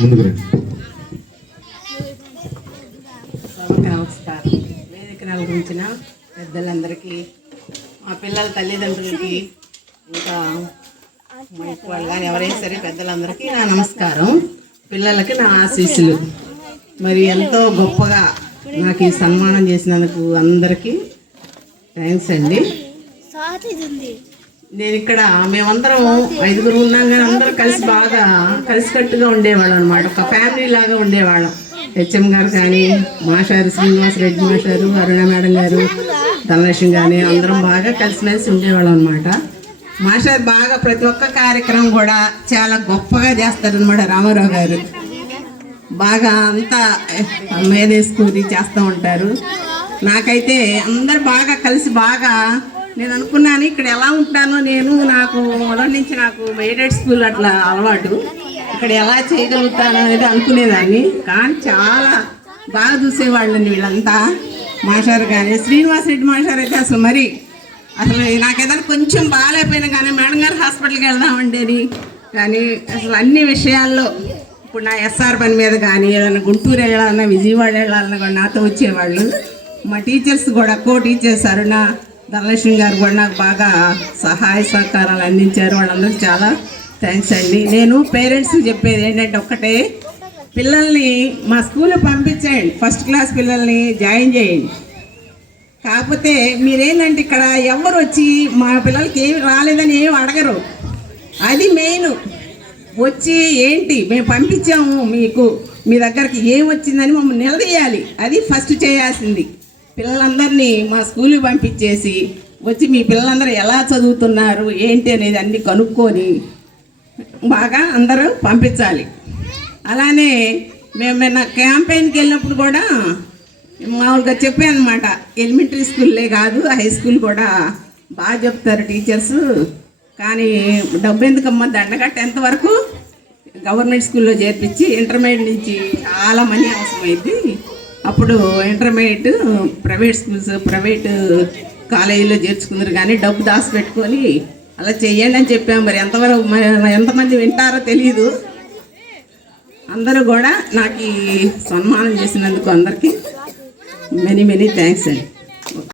ముందుకు రండి. నమస్కారం. వేదికను అలంకరించిన పెద్దలందరికీ, మా పిల్లల తల్లిదండ్రులకి, ఇంకా మా ఇంటి వాళ్ళు కానీ ఎవరైనా సరే పెద్దలందరికీ నా నమస్కారం. పిల్లలకి నా ఆశీస్సులు. మరి ఎంతో గొప్పగా నాకు ఈ సన్మానం చేసినందుకు అందరికీ థ్యాంక్స్ అండి. నేను ఇక్కడ మేమందరం 5 ఉన్నాం కానీ అందరం కలిసి బాగా కలిసికట్టుగా ఉండేవాళ్ళం అనమాట. ఒక ఫ్యామిలీ లాగా ఉండేవాళ్ళం. హెచ్ఎం గారు కానీ, మాస్టారు శ్రీనివాసరెడ్డి మాస్టారు, అరుణ మేడం గారు, ధనలక్ష్మి కానీ అందరం బాగా కలిసిమెలిసి ఉండేవాళ్ళం అనమాట. మాస్టర్ బాగా ప్రతి ఒక్క కార్యక్రమం కూడా చాలా గొప్పగా చేస్తారనమాట. రామారావు గారు బాగా అంతా మేనేసుకుని చేస్తూ ఉంటారు. నాకైతే అందరు బాగా కలిసి బాగా నేను అనుకున్నాను ఇక్కడ ఎలా ఉంటానో నేను, నాకు మొదటి నుంచి నాకు ఎయిడెడ్ స్కూల్ అట్లా అలవాటు, ఇక్కడ ఎలా చేయగలుగుతాను అనేది అనుకునేదాన్ని. కానీ చాలా బాగా చూసేవాళ్ళని వీళ్ళంతా. మాస్టర్ కానీ శ్రీనివాసరెడ్డి మాస్టర్ అయితే అసలు నాకు ఏదైనా కొంచెం బాగాలేకపోయినా కానీ మేడం గారు హాస్పిటల్కి వెళ్దామండి కానీ అసలు అన్ని విషయాల్లో ఇప్పుడు నా ఎస్ఆర్ పని మీద కానీ ఏదైనా గుంటూరు వెళ్ళాలన్నా విజయవాడ వెళ్ళాలన్నా కూడా నాతో వచ్చేవాళ్ళు. మా టీచర్స్ కూడా టీచర్స్ అరుణ ధనలక్ష్మి గారు కూడా నాకు బాగా సహాయ సహకారాలు అందించారు. వాళ్ళందరికీ చాలా థ్యాంక్స్ అండి. నేను పేరెంట్స్కి చెప్పేది ఏంటంటే ఒక్కటే, పిల్లల్ని మా స్కూల్లో పంపించేయండి, ఫస్ట్ క్లాస్ పిల్లల్ని జాయిన్ చేయండి. కాకపోతే మీరేంటంటే ఇక్కడ ఎవరు వచ్చి మా పిల్లలకి ఏమి రాలేదని ఏమి అడగరు. అది మెయిన్. వచ్చి ఏంటి మేము పంపించాము మీకు, మీ దగ్గరికి ఏం వచ్చిందని మమ్మల్ని నిలదీయాలి. అది ఫస్ట్ చేయాల్సింది. పిల్లలందరినీ మా స్కూల్కి పంపించేసి వచ్చి మీ పిల్లలందరూ ఎలా చదువుతున్నారు ఏంటి అనేది అన్నీ కనుక్కొని బాగా అందరూ పంపించాలి. అలానే మేము నా క్యాంపెయిన్కి వెళ్ళినప్పుడు కూడా మామూలుగా చెప్పాను అనమాట. ఎలిమెంటరీ స్కూల్లే కాదు హై స్కూల్ కూడా బాగా చెప్తారు టీచర్స్, కానీ డబ్బు ఎందుకమ్మా దండగా 10th వరకు గవర్నమెంట్ స్కూల్లో చేర్పించి ఇంటర్మీడియట్ నుంచి చాలా మనీ అవసరమైంది. అప్పుడు ఇంటర్మీడియట్ ప్రైవేట్ స్కూల్స్ ప్రైవేట్ కాలేజీలో చేర్చుకుందరు కానీ డబ్బు దాచిపెట్టుకొని అలా చెయ్యండి అని చెప్పాము. మరి ఎంతమంది వింటారో తెలియదు. అందరూ కూడా నాకు ఈ సన్మానం చేసినందుకు అందరికీ మెనీ థ్యాంక్స్ అండి.